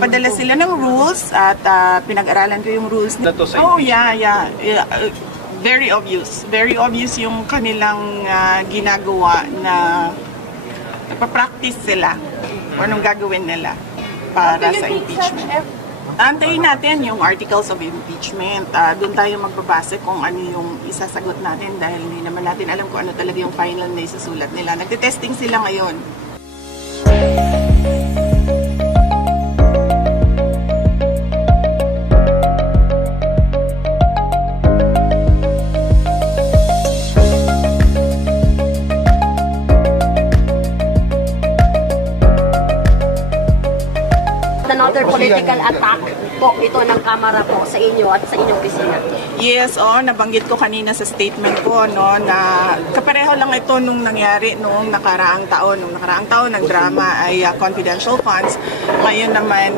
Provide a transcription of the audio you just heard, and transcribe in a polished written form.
Nagpadala sila ng rules at pinag-aralan ko yung rules. Oh, yeah. Very obvious. Very obvious yung kanilang ginagawa na nagpa-practice sila o anong gagawin nila para sa impeachment. Antayin natin yung articles of impeachment. Doon tayo magbabase kung ano yung isasagot natin dahil hindi naman natin alam kung ano talaga yung final na isasulat nila. Nagte-testing sila ngayon. Another political attack po ito ng Kamara po sa inyo at sa inyong opisina. Yes, nabanggit ko kanina sa statement ko na kapareho lang ito nung nangyari noong nakaraang taon. Nung nakaraang taon, nagdrama ay confidential funds. Ngayon naman